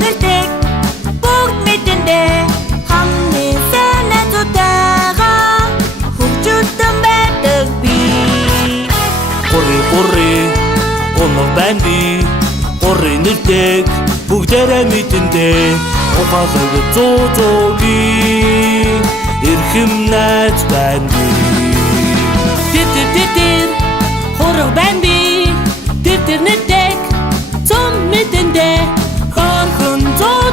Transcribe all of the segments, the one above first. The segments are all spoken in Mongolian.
нэртэй бүгд мэдэндээ хамгийн сайн найзуудтайгаа хөгжөлтөн байдаг би. Гурри гонор байна би. Гурри нэртэй бүгдээрээ мэдэндээ ухаалаг зоогийн эрхэм найз байна би. Тэр хураг байна би. Тэр нэртэй цом мэдэндээ хорхон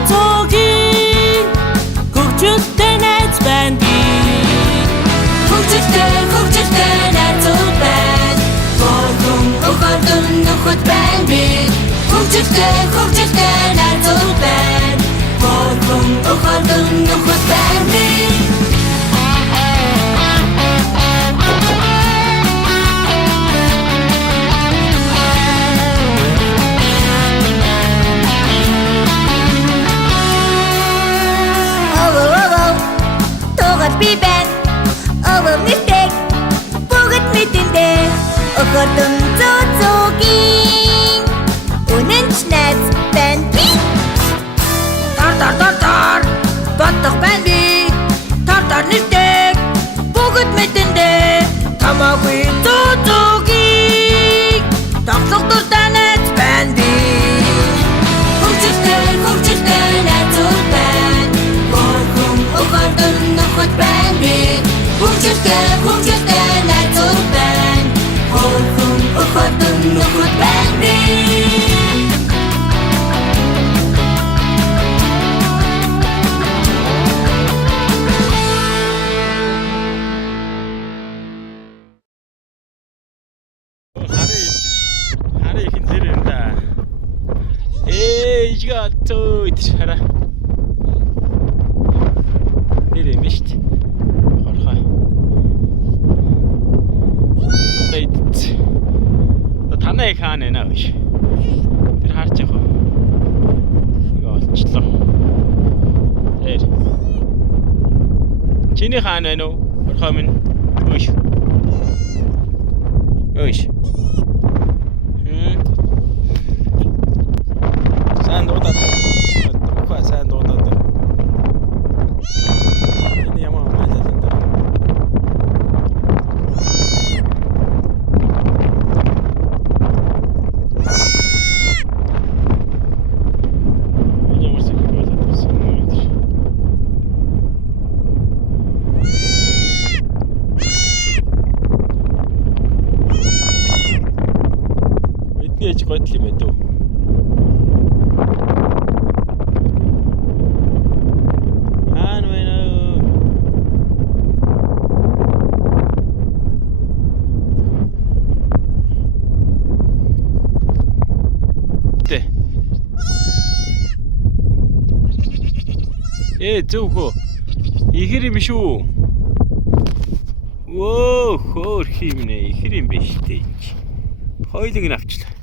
зоогийн хөгжөлттэй найз байна би. Хөгжөлттэй найзууд байна. Хорхон нөхөд байна би. Хөгжөлттэй найзууд байна. Хорхон нөхөд байна би. Би бэн овоо мистек бүгд мэдэндээ өгөрдөн зоогийн үнэнч найз байна би. Тар бодох байна би. Тар нэртэй бүгд мэдэндээ тамаагүй зоогийн тоглох дуртай найз байна би. Хөгжөлттэй найзууд байна. Өгөрдөн нөхөд байна би. Хөгжөлттэй найзууд байна. Өгөрдөн нөхөд байна би. Хараа ихэн тэр юм да. Ижига тоо ич хараа. Тэр юм биш үү? Хорхоо. Бэйт. Танаа их хаана нэ биш. Тэр харж яах вэ? Игээ олчлоо. Тэр. Чиний хаана вэ? Хорхоо минь. Үш. Сайн дуудаад. Ухаа сайн дуудаад. Энэ ямар байлаа энэ. Ямар шиг байлаа гэсэн юм. Эднийч гойдл юм ээ дөө. Зөв хөө. Ихэр юм биш үү? Оо, хөөх юм нэ. Ихэр юм биш дээ. Хоёлыг нь авчлаа.